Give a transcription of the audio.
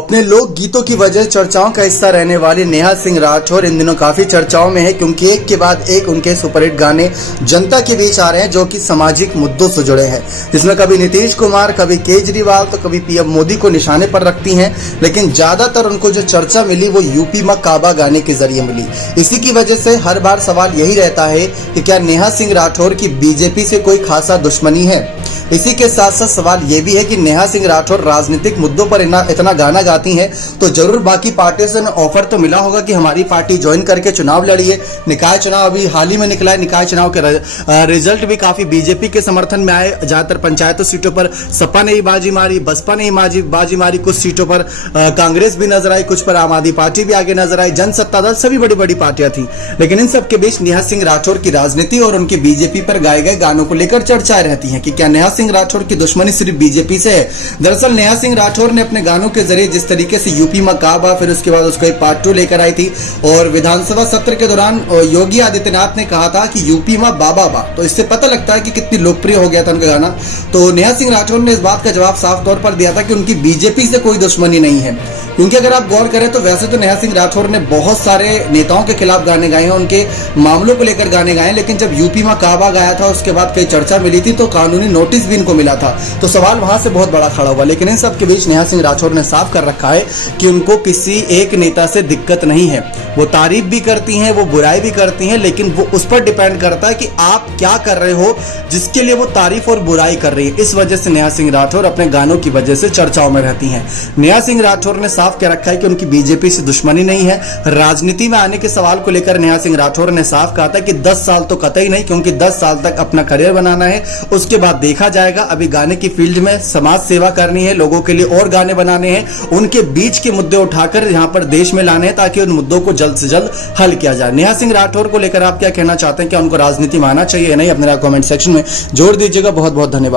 अपने लोक गीतों की वजह चर्चाओं का हिस्सा रहने वाली नेहा सिंह राठौर इन दिनों काफी चर्चाओं में है, क्योंकि एक के बाद एक उनके सुपरहिट गाने जनता के बीच आ रहे हैं जो कि सामाजिक मुद्दों से जुड़े हैं, जिसमें कभी नीतीश कुमार, कभी केजरीवाल तो कभी पीएम मोदी को निशाने पर रखती हैं। लेकिन ज्यादातर उनको जो चर्चा मिली वो यूपी में काबा गाने के जरिए मिली। इसी की वजह से हर बार सवाल यही रहता है कि क्या नेहा सिंह राठौर की बीजेपी से कोई खासा दुश्मनी है। इसी के साथ साथ सवाल ये भी है कि नेहा सिंह राठौर राजनीतिक मुद्दों पर इतना गाना गाती हैं तो जरूर बाकी पार्टियों से ऑफर तो मिला होगा कि हमारी पार्टी ज्वाइन करके चुनाव लड़िए। निकाय चुनाव अभी हाल ही में निकला है, निकाय चुनाव के रिजल्ट भी काफी बीजेपी के समर्थन में आए। ज्यादातर पंचायतों सीटों पर सपा ने ही बाजी मारी, बसपा ने ही बाजी मारी, कुछ सीटों पर कांग्रेस भी नजर आई, कुछ पर आम आदमी पार्टी भी आगे नजर आई, जनसत्ता दल, सभी बड़ी बड़ी पार्टियां थी। लेकिन इन सबके बीच नेहा सिंह राठौर की राजनीति और उनके बीजेपी पर गाए गए गानों को लेकर चर्चाएं रहती हैं कि क्या नेहा सिंह राठौर की दुश्मनी सिर्फ बीजेपी से है। दरअसल नेहा सिंह राठौर ने अपने गानों के जरिए जिस तरीके से यूपी में काबा, फिर उसके बाद उसको एक पार्ट 2 लेकर आई थी और विधानसभा सत्र के दौरान योगी आदित्यनाथ ने कहा था कि यूपी में बाबा बा, तो इससे पता लगता है कि कितनी लोकप्रिय हो गया था उनका गाना। तो नेहा सिंह राठौर ने इस बात का जवाब साफ तौर पर दिया था कि उनकी बीजेपी से कोई दुश्मनी नहीं है। क्योंकि अगर आप गौर करें तो वैसे तो नेहा सिंह राठौर ने बहुत सारे नेताओं के खिलाफ गाने गाए हैं, उनके मामलों को लेकर गाने गाए, लेकिन जब यूपी में काबा गाया था उसके बाद कई चर्चा मिली थी तो कानूनी नोटिस भी इनको मिला था, तो सवाल वहां से बहुत बड़ा खड़ा हुआ। लेकिन इन सब के बीच नेहा सिंह राठौर ने साफ कर रखा है कि उनको किसी एक नेता से दिक्कत नहीं है। वो तारीफ भी करती हैं, वो बुराई भी करती हैं, लेकिन वो उस पर डिपेंड करता है कि आप क्या कर रहे हो जिसके लिए वो तारीफ और बुराई कर रही है। इस वजह से नेहा सिंह राठौर अपने गानों की वजह से चर्चाओं में रहती हैं। नेहा सिंह राठौर ने साफ कह रखा है कि उनकी बीजेपी से दुश्मनी नहीं है। राजनीति में आने के सवाल को लेकर नेहा सिंह राठौर ने साफ कहा था कि 10 साल तो कतई नहीं, क्योंकि 10 साल तक अपना करियर बनाना है, उसके बाद देखा जाएगा। अभी गाने की फील्ड में समाज सेवा करनी है, लोगों के लिए और गाने बनाने हैं, उनके बीच के मुद्दे उठाकर यहाँ पर देश में लाने हैं ताकि उन मुद्दों को जल्द से जल्द हल किया जाए। नेहा सिंह राठौर को लेकर आप क्या कहना चाहते हैं? क्या उनको राजनीति में आना चाहिए या नहीं? अपने कमेंट सेक्शन में जोड़ दीजिएगा। बहुत बहुत धन्यवाद।